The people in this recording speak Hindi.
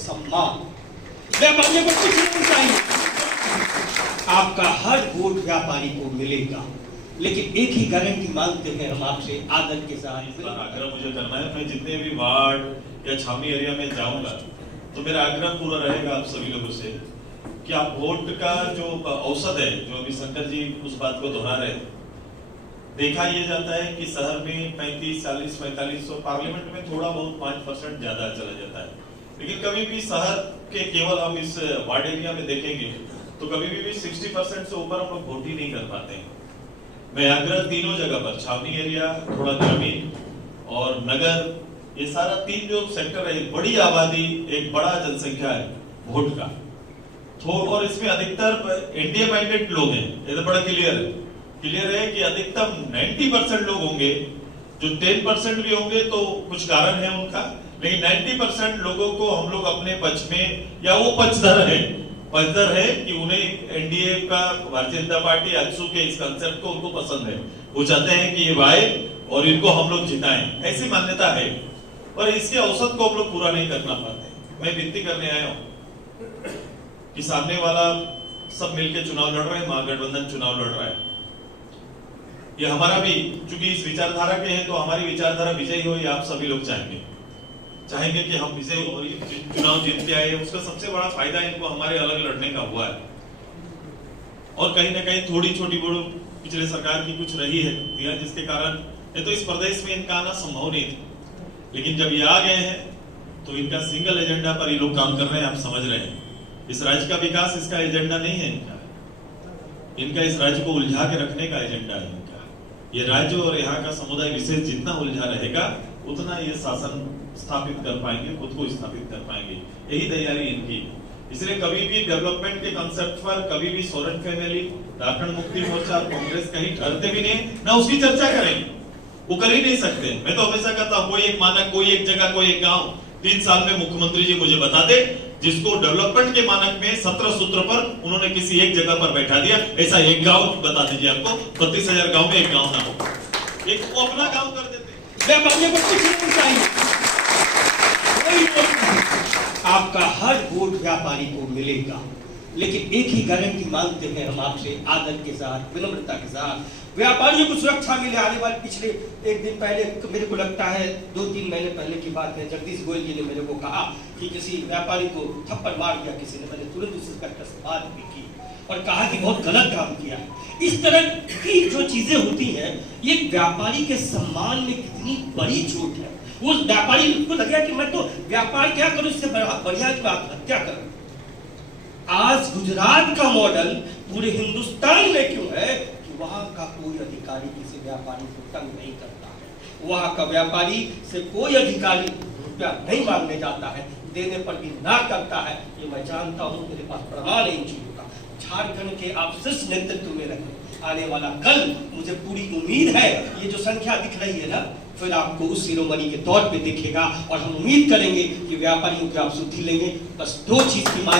सम्मान। व्यापारियों को कुछ नहीं चाहिए, आपका हर वोट व्यापारी को मिलेगा, लेकिन एक ही गारंटी मांगते हैं हम आपसे आदर के साथ। इस बार आग्रह मुझे करना है, मैं जितने भी वार्ड या छावनी एरिया में जाऊंगा तो मेरा आग्रह पूरा रहेगा आप सभी लोगों से कि आप वोट का जो औसत है, जो अभी शंकर जी उस बात को दोहरा रहे थे, देखा यह जाता है कि शहर में 35, 40, 45, पार्लियामेंट में थोड़ा बहुत 5% ज्यादा चला जाता है, लेकिन कभी भी शहर के केवल हम इस वार्ड एरिया में देखेंगे तो कभी भी 60% से ऊपर हम लोग वोट ही नहीं कर पाते हैं। मैं आग्रह तीनों जगह पर, छावनी एरिया, थोड़ा ग्रामीण और नगर, ये सारा तीन जो सेक्टर है, बड़ी आबादी, एक बड़ा जनसंख्या है वोट का, और इसमें अधिकतर एनडीए माइंडेड लोग हैं। ये तो बड़ा क्लियर है कि अधिकतम 90% लोग होंगे, जो 10% भी होंगे तो कुछ कारण है उनका, लेकिन 90% लोगों को हम लोग अपने पक्ष में, या वो पक्षधर है कि उन्हें एनडीए का, भारतीय जनता पार्टी आजसू के इस कंसेप्ट को उनको पसंद है, वो चाहते हैं कि ये आए और इनको हम लोग जिताएं, ऐसी मान्यता है, पर इसके औसत को हम लोग पूरा नहीं करना पाते। मैं विनती करने आया हूं कि सामने वाला सब मिलकर चुनाव लड़ रहे हैं, महागठबंधन चुनाव लड़ रहा है, ये हमारा भी, चूंकि इस विचारधारा के हैं तो हमारी विचारधारा विजयी हो, ये आप सभी लोग चाहेंगे कि हम विजय हो, चुनाव जीत के आए। उसका सबसे बड़ा फायदा इनको हमारे अलग लड़ने का हुआ है, और कहीं ना कहीं थोड़ी छोटी बड़ी पिछले सरकार की कुछ रही है, जिसके कारण ये तो इस प्रदेश में इनका आना संभव नहीं था, लेकिन जब ये आ गए हैं तो इनका सिंगल एजेंडा पर ये लोग काम कर रहे हैं। आप समझ रहे हैं, इस राज्य का विकास इसका एजेंडा नहीं है, इनका इस राज्य को उलझा के रखने का एजेंडा है इनका। ये राज्य और यहाँ का समुदाय विशेष जितना उलझा रहेगा उतना ये शासन स्थापित कर पाएंगे, खुद को स्थापित कर पाएंगे, यही तैयारी इनकी। इसलिए कभी भी डेवलपमेंट के कंसेप्ट पर कभी भी सोरेन फैमिली, झारखंड मुक्ति मोर्चा और कांग्रेस कहीं ठहरते भी नहीं, ना उसकी चर्चा करेंगे, वो कर ही नहीं सकते। मैं तो हमेशा कहता हूं, कोई एक मानक, कोई एक जगह, कोई एक गांव 3 साल में मुख्यमंत्री जी मुझे बता दे जिसको डेवलपमेंट के मानक में 17 सूत्र पर उन्होंने किसी एक जगह पर बैठा दिया। ऐसा एक गांव बता दीजिए आपको, 32,000 गांव में एक गांव ना हो, एक वो अपना गांव कर देते। व्यापारियों को कुछ नहीं चाहिए, आपका हर वोट व्यापारी को मिलेगा, लेकिन एक ही गारंटी मांगते हैं हम आपसे आदर के साथ, विनम्रता के साथ। व्यापारियों को सुरक्षा मिले। आने वाले पिछले एक दिन पहले, मेरे को लगता है 2-3 महीने पहले की बात है, जगदीश गोयल जी ने मेरे को कहा कि किसी व्यापारी को थप्पड़ मार दिया किसी ने। मैंने तुरंत उस इंस्पेक्टर से बात भी की और कहा कि बहुत गलत काम किया। इस तरह की जो चीजें होती हैं, ये व्यापारी के सम्मान में कितनी बड़ी चोट है। वो व्यापारी को लगा कि मैं तो व्यापार क्या करूं, इससे बढ़िया कि आत्महत्या करूं। आज गुजरात का मॉडल पूरे हिंदुस्तान में क्यों है कि वहां का कोई अधिकारी किसी व्यापारी को तंग नहीं करता है, वहां का व्यापारी से कोई अधिकारी रुपया नहीं मांगने जाता है, देने पर भी ना करता है। ये मैं जानता हूं, मेरे पास प्रमाण है इन चीजों का। झारखंड के आप शीर्ष नेतृत्व में रहे, आने वाला कल मुझे पूरी उम्मीद है, ये जो संख्या दिख रही है ना, फिर आपको उस शिरोमणि के तौर पे दिखेगा, और हम उम्मीद करेंगे कि व्यापारियों की आप सुधि लेंगे। बस 2 चीज की मांग